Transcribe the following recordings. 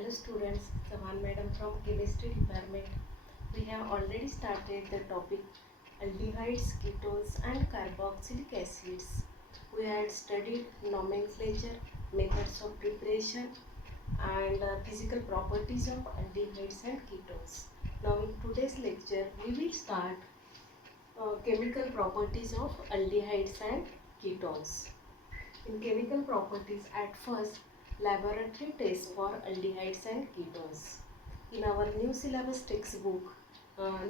Hello students, Saman madam from chemistry department. We have already started the topic aldehydes, ketones and carboxylic acids. We had studied nomenclature, methods of preparation and physical properties of aldehydes and ketones. Now in today's lecture we will start chemical properties of aldehydes and ketones. In chemical properties, at first, laboratory tests for aldehydes and ketones. In our new syllabus textbook,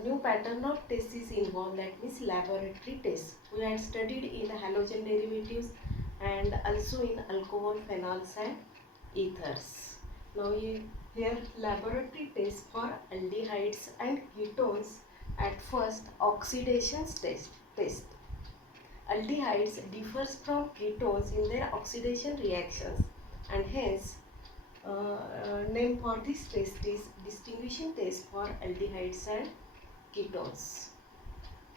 new pattern of tests is involved, that means laboratory tests. We had studied in halogen derivatives and also in alcohol, phenols and ethers. Now here laboratory tests for aldehydes and ketones. At first, oxidation test. Aldehydes differs from ketones in their oxidation reactions, and hence name for this test is distinguishing test for aldehydes and ketones.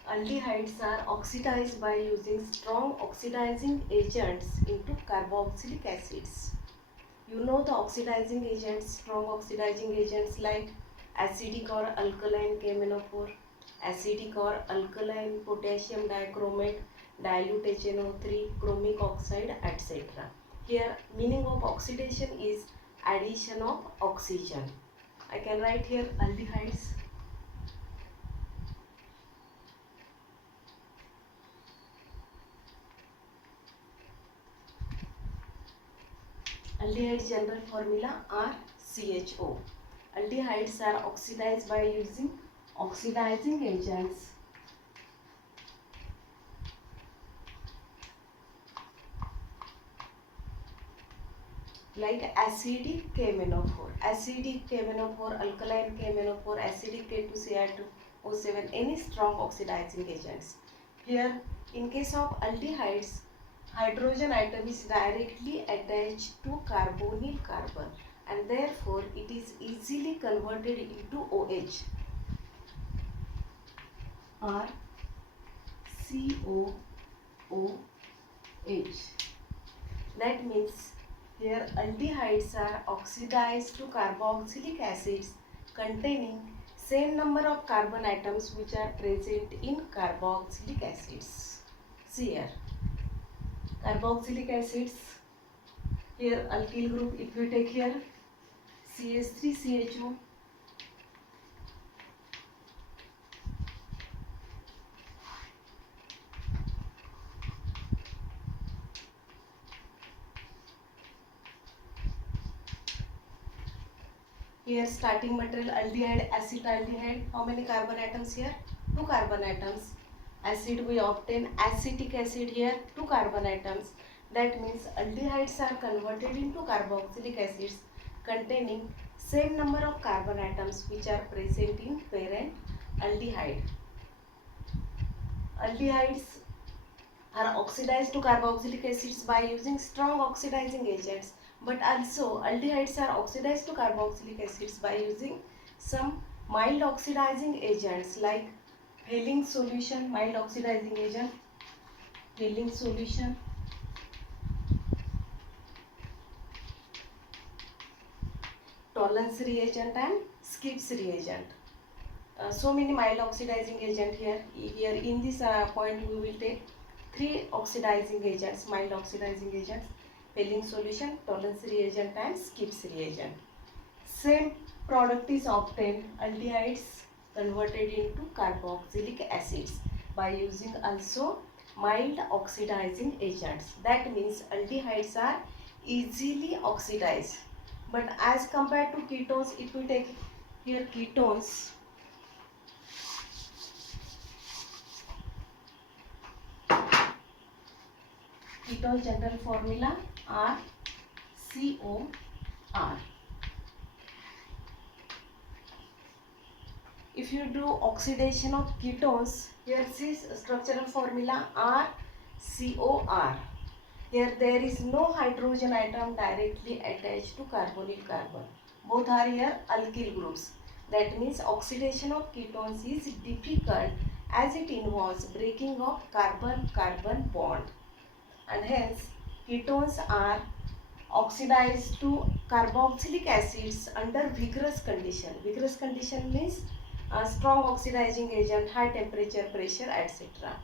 Aldehydes are oxidized by using strong oxidizing agents into carboxylic acids. You know the oxidizing agents, strong oxidizing agents like acidic or alkaline KMnO4, acidic or alkaline potassium dichromate, dilute HNO3, chromic oxide, etc. Here meaning of oxidation is addition of oxygen. I can write here aldehydes. Aldehydes general formula are CHO. Aldehydes are oxidized by using oxidizing agents like acidic KMnO4, alkaline KMnO4, acidic K2Cr2O7, any strong oxidizing agents. Here, in case of aldehydes, hydrogen atom is directly attached to carbonyl carbon and therefore it is easily converted into OH or COOH. That means here aldehydes are oxidized to carboxylic acids containing same number of carbon atoms which are present in carboxylic acids. See here, carboxylic acids, here alkyl group, if you take here CH3CHO, here starting material aldehyde, acetaldehyde, how many carbon atoms here? 2 carbon atoms. Acid we obtain acetic acid, here 2 carbon atoms. That means aldehydes are converted into carboxylic acids containing same number of carbon atoms which are present in parent aldehyde. Aldehydes are oxidized to carboxylic acids by using strong oxidizing agents, but also aldehydes are oxidized to carboxylic acids by using some mild oxidizing agents like Helling solution, mild oxidizing agent, Helling solution, Tollens reagent and Skips reagent. So many mild oxidizing agent here. Here in this point we will take 3 oxidizing agents, mild oxidizing agents, Helling solution, Tollens reagent and Skips reagent. Same product is obtained, aldehydes converted into carboxylic acids by using also mild oxidizing agents. That means aldehydes are easily oxidized. But as compared to ketones, if we take here ketones, ketone general formula are COR. If you do oxidation of ketones, here is structural formula RCOR. Here there is no hydrogen atom directly attached to carbonyl carbon. Both are here alkyl groups. That means oxidation of ketones is difficult as it involves breaking of carbon-carbon bond. And hence ketones are oxidize to carboxylic acids under vigorous condition. Vigorous condition means strong oxidizing agent, high temperature, pressure, etc.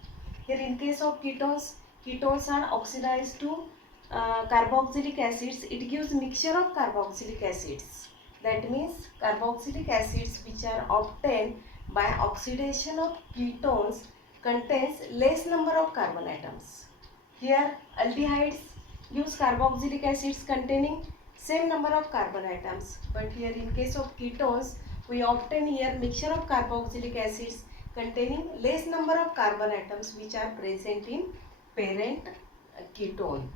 Here in case of ketones, ketones are oxidized to carboxylic acids. It gives mixture of carboxylic acids. That means carboxylic acids which are obtained by oxidation of ketones contains less number of carbon atoms. Here aldehydes gives carboxylic acids containing same number of carbon atoms, but here in case of ketones we obtain here mixture of carboxylic acids containing less number of carbon atoms which are present in parent ketone.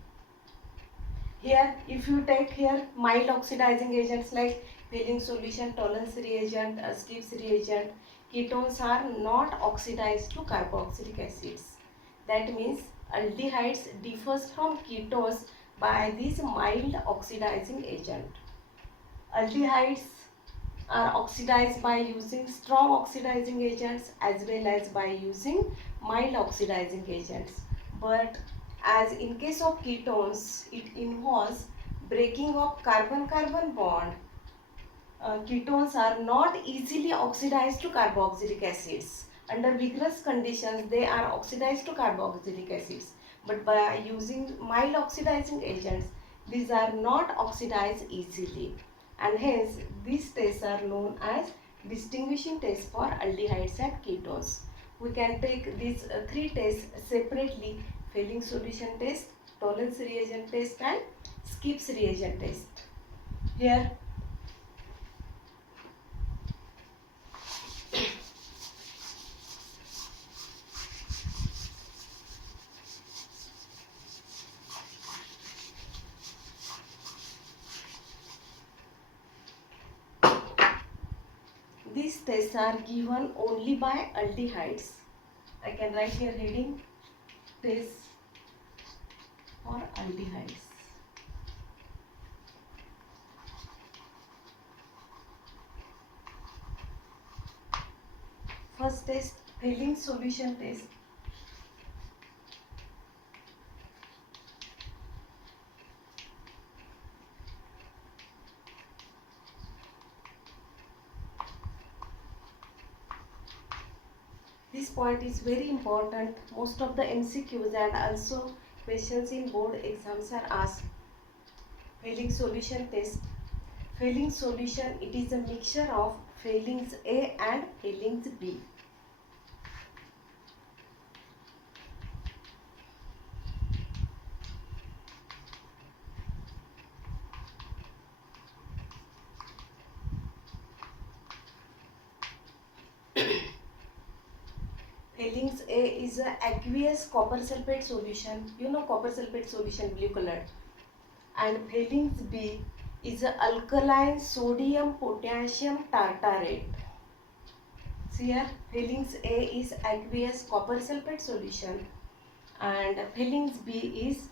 Here if you take here mild oxidizing agents like Fehling solution, Tollens reagent, Gibbs reagent, ketones are not oxidized to carboxylic acids. That means aldehydes differs from ketones by this mild oxidizing agent. Aldehydes are oxidized by using strong oxidizing agents as well as by using mild oxidizing agents. But as in case of ketones, it involves breaking of carbon-carbon bond. Ketones are not easily oxidized to carboxylic acids. Under vigorous conditions, they are oxidized to carboxylic acids. But by using mild oxidizing agents, these are not oxidized easily. And hence, these tests are known as distinguishing tests for aldehydes and ketones. We can take these three tests separately: Fehling solution test, Tollens reagent test, and Gibbs reagent test. Here, these tests are given only by aldehydes. I can write here heading tests for aldehydes. First test, Fehling solution test. This point is very important. Most of the MCQs and also questions in board exams are asked. Fehling solution test. Fehling solution, it is a mixture of Fehlings A and Fehlings B. Fehlings A is a aqueous copper sulfate solution. You know copper sulfate solution, blue colored. And Fehlings B is a alkaline sodium potassium tartarate. See here, Fehlings A is aqueous copper sulfate solution and Fehlings B is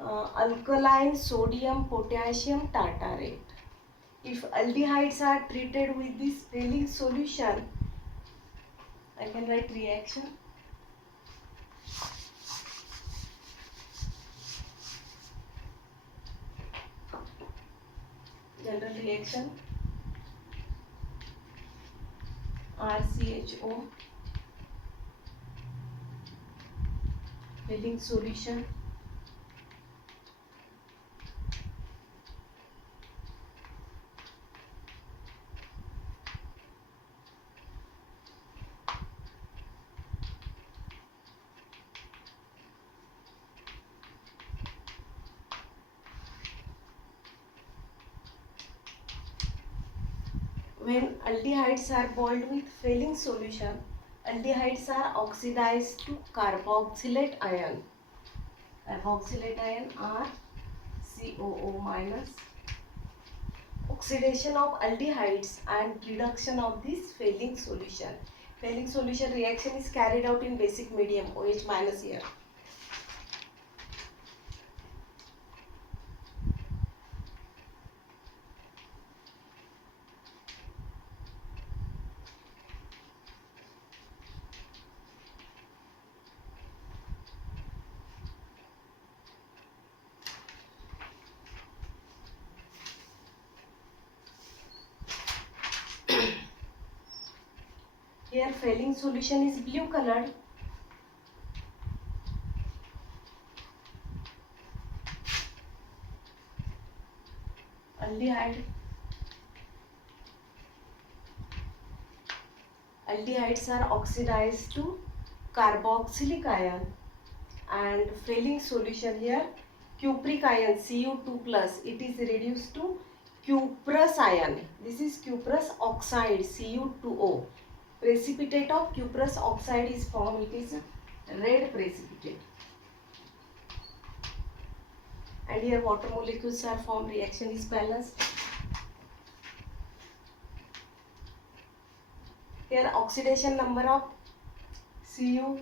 alkaline sodium potassium tartarate. If aldehydes are treated with this Fehling solution, I can write reaction. General reaction, RCHO, Fehling solution, when aldehydes are boiled with Fehling solution, aldehydes are oxidized to carboxylate ion. Carboxylate ion are COO minus. Oxidation of aldehydes and reduction of this Fehling solution. Fehling solution reaction is carried out in basic medium OH minus here. Here failing solution is blue colored. Aldehyde. Aldehydes are oxidized to carboxylic ion, and failing solution here cupric ion Cu2 plus, it is reduced to cuprous ion. This is cuprous oxide Cu2O. Precipitate of cuprous oxide is formed. It is red precipitate. And here water molecules are formed. Reaction is balanced. Here oxidation number of Cu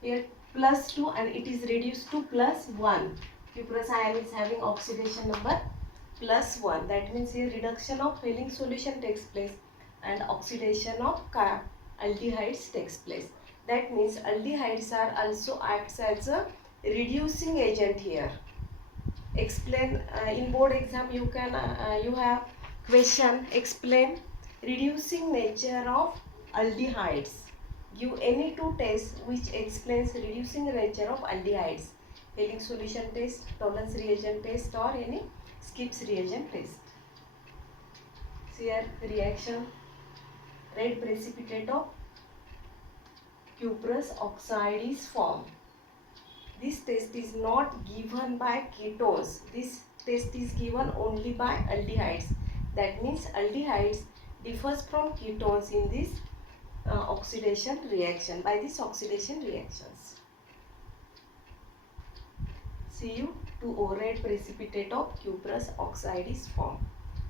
here +2 and it is reduced to +1. Cuprous ion is having oxidation number +1. That means here reduction of failing solution takes place and oxidation of aldehydes takes place. That means aldehydes are also acts as a reducing agent here. Explain in board exam you can you have question, explain reducing nature of aldehydes. Give any two tests which explains reducing nature of aldehydes. Failing solution test, Tollens reagent test, or any Skipp's reagent test. See here reaction, red precipitate of cuprous oxide is formed. This test is not given by ketones. This test is given only by aldehydes. That means aldehydes differs from ketones in this oxidation reaction, by this oxidation reactions. Cu2O, red precipitate of cuprous oxide is formed.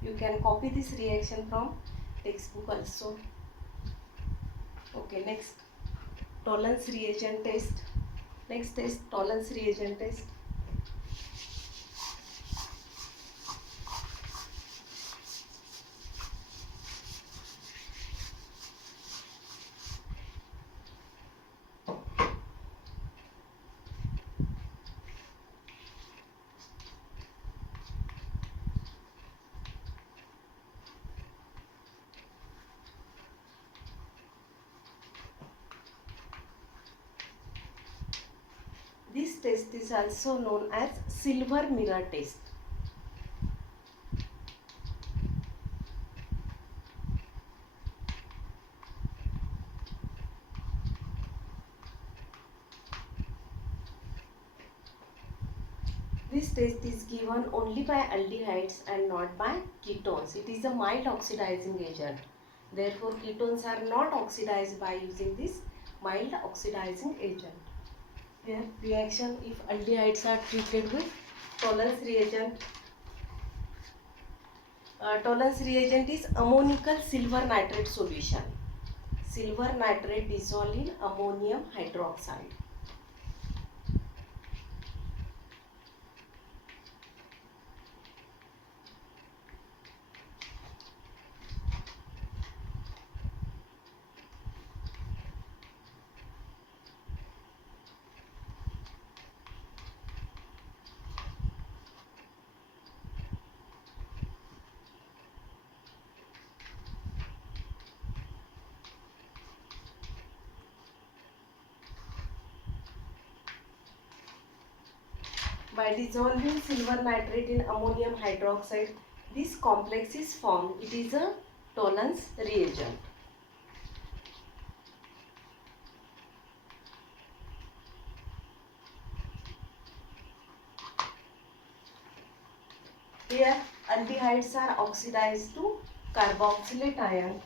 You can copy this reaction from textbook also. Okay, next Tollens reagent test. Next test, Tollens reagent test. This test is also known as silver mirror test. This test is given only by aldehydes and not by ketones. It is a mild oxidizing agent. Therefore, ketones are not oxidized by using this mild oxidizing agent. Here, reaction if aldehydes are treated with Tollens reagent. Tollens reagent is ammonical silver nitrate solution. Silver nitrate dissolved in ammonium hydroxide. By dissolving silver nitrate in ammonium hydroxide, this complex is formed. It is a Tollens reagent. Here, aldehydes are oxidized to carboxylate ion.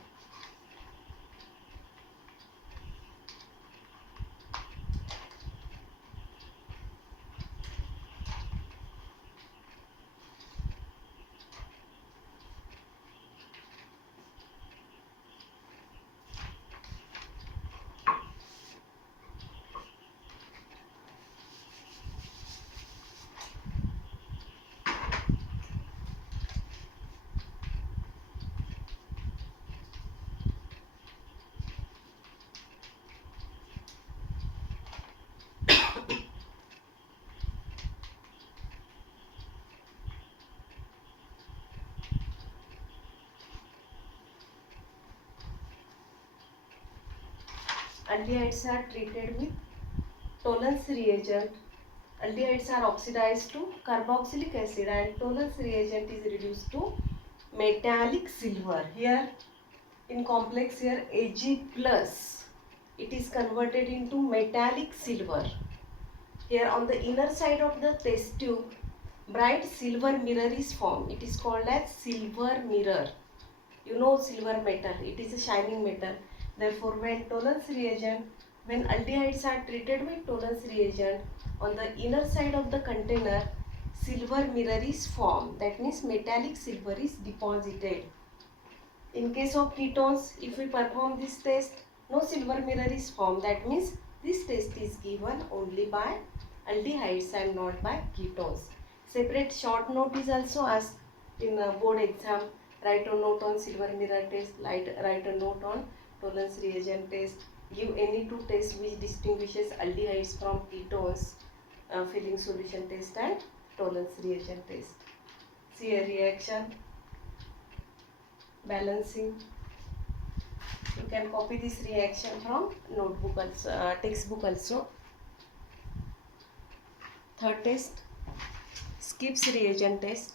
aldehydes are treated with Tollens reagent. Aldehydes are oxidized to carboxylic acid and Tollens reagent is reduced to metallic silver. Here in complex here Ag plus, it is converted into metallic silver. Here on the inner side of the test tube, bright silver mirror is formed. It is called as silver mirror. You know silver metal, it is a shining metal. Therefore, when aldehydes are treated with Tollens reagent, on the inner side of the container, silver mirror is formed. That means metallic silver is deposited. In case of ketones, if we perform this test, no silver mirror is formed. That means this test is given only by aldehydes and not by ketones. Separate short note is also asked in a board exam. Write a note on silver mirror test, write a note on Tollens reagent test. Give any two tests which distinguishes aldehydes from ketones, filling solution test and Tollens reagent test. See a reaction, balancing. You can copy this reaction from notebook also, textbook also. Third test, Skipp's reagent test.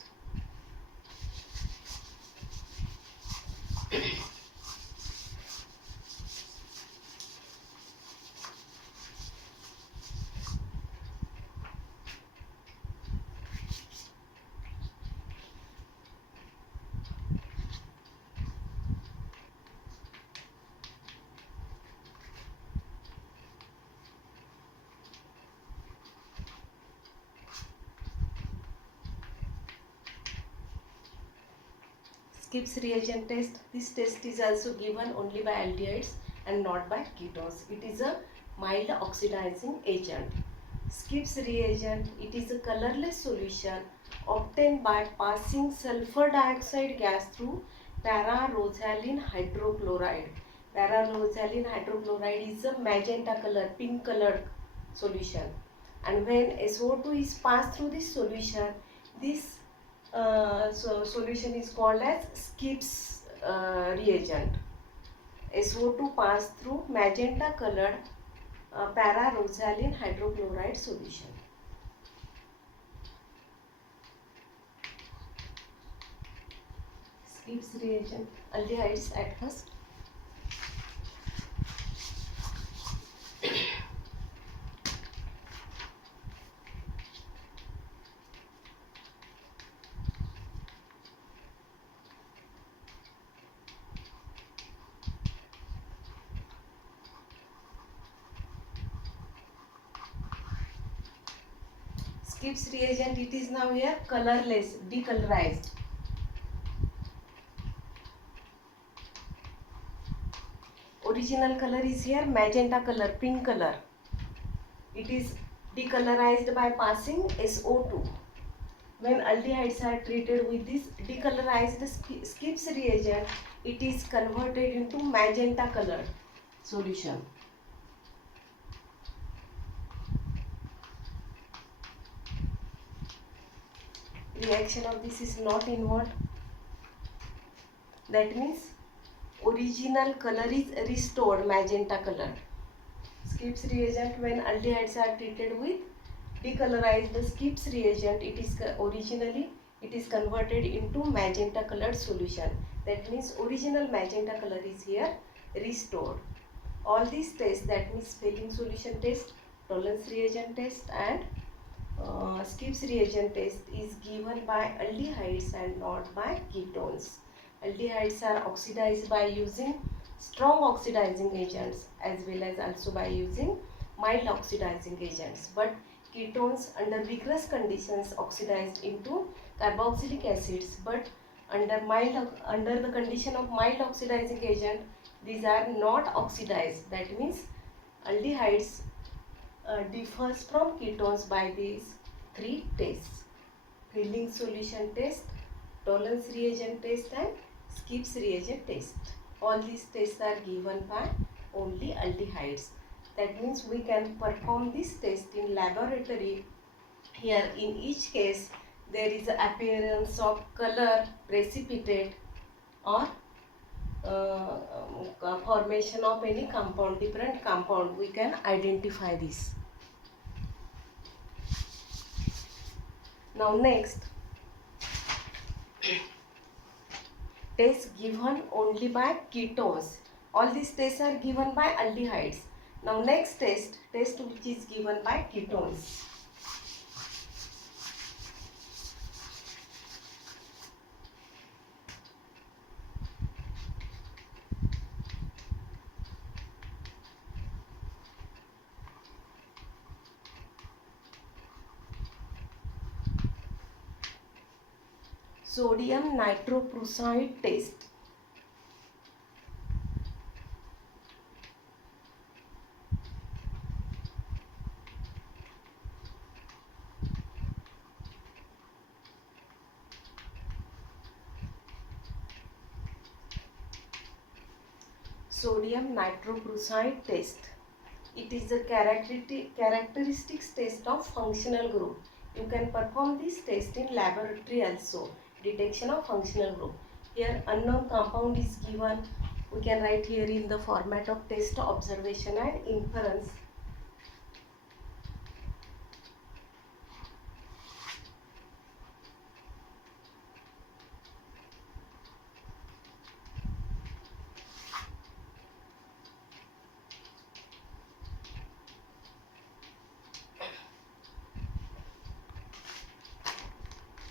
Skipp's reagent test. This test is also given only by aldehydes and not by ketones. It is a mild oxidizing agent. Skipp's reagent, it is a colorless solution obtained by passing sulfur dioxide gas through para-rosaline hydrochloride. Para-rosaline hydrochloride is a magenta color, pink colored solution. And when SO2 is passed through this solution, this solution is called as Skipp's reagent. SO2 passed through magenta colored para-rosaline hydrochloride solution. Skipp's reagent, aldehydes at first. Skipp's reagent, it is now here colorless, decolorized. Original color is here magenta color, pink color. It is decolorized by passing SO2. When aldehydes are treated with this decolorized Skipp's reagent, it is converted into magenta colored solution. Reaction of this is not inward. That means original color is restored, magenta color. Skipp's reagent, when aldehydes are treated with decolorized Skipp's reagent, it is converted into magenta colored solution. That means original magenta color is here restored. All these tests, that means filling solution test, Tollens reagent test and Skipp's reagent test, is given by aldehydes and not by ketones. Aldehydes are oxidized by using strong oxidizing agents as well as also by using mild oxidizing agents. But ketones under vigorous conditions oxidized into carboxylic acids, but under the condition of mild oxidizing agent, these are not oxidized. That means aldehydes differs from ketones by these three tests: filling solution test, Tollens reagent test and Skipp's reagent test. All these tests are given by only aldehydes. That means we can perform this test in laboratory. Here in each case there is appearance of color precipitate or formation of any compound, different compound, we can identify this. Now next, test given only by ketones. All these tests are given by aldehydes. Now next test which is given by ketones. Sodium nitroprusside test. Sodium nitroprusside test. It is a characteristics test of functional group. You can perform this test in laboratory also. Detection of functional group. Here unknown compound is given. We can write here in the format of test, observation and inference.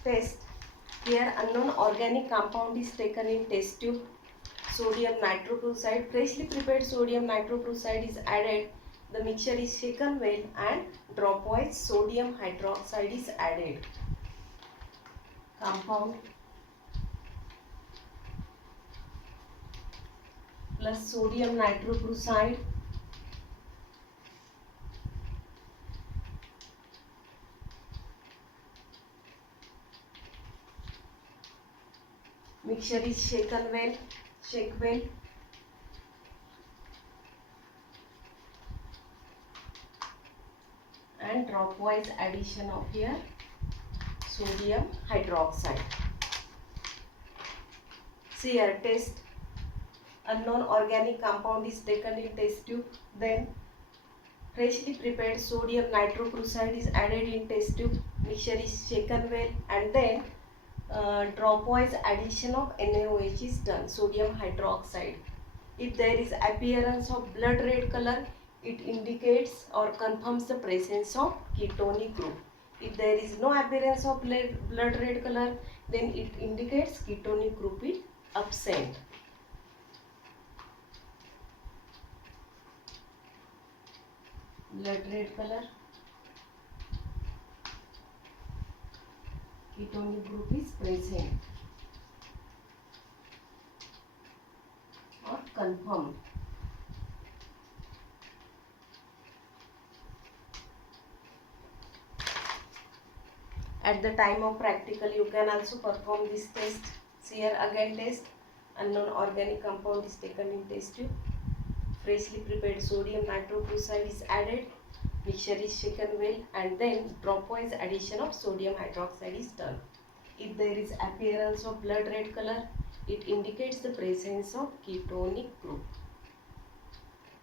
Test. Here unknown organic compound is taken in test tube. Sodium nitroprusside, freshly prepared sodium nitroprusside is added. The mixture is shaken well and dropwise sodium hydroxide is added. Compound plus sodium nitroprusside mixture is shaken well, shake well. And dropwise addition of here sodium hydroxide. See here test. Unknown organic compound is taken in test tube. Then freshly prepared sodium nitroprusside is added in test tube. Mixture is shaken well and then dropwise addition of NaOH is done, sodium hydroxide. If there is appearance of blood red color, it indicates or confirms the presence of ketonic group. If there is no appearance of blood red color, then it indicates ketonic group is absent. Blood red color, ketonic group is present or confirmed. At the time of practical, you can also perform this test. See here again test. Unknown organic compound is taken in test tube. Freshly prepared sodium nitroprusside is added. Mixture is shaken well and then dropwise addition of sodium hydroxide is done. If there is appearance of blood red color, it indicates the presence of ketonic group.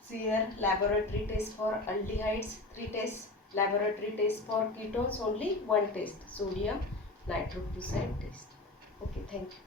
See here laboratory test for aldehydes, 3 tests. Laboratory test for ketones only 1 test, sodium nitroprusside test. Okay, thank you.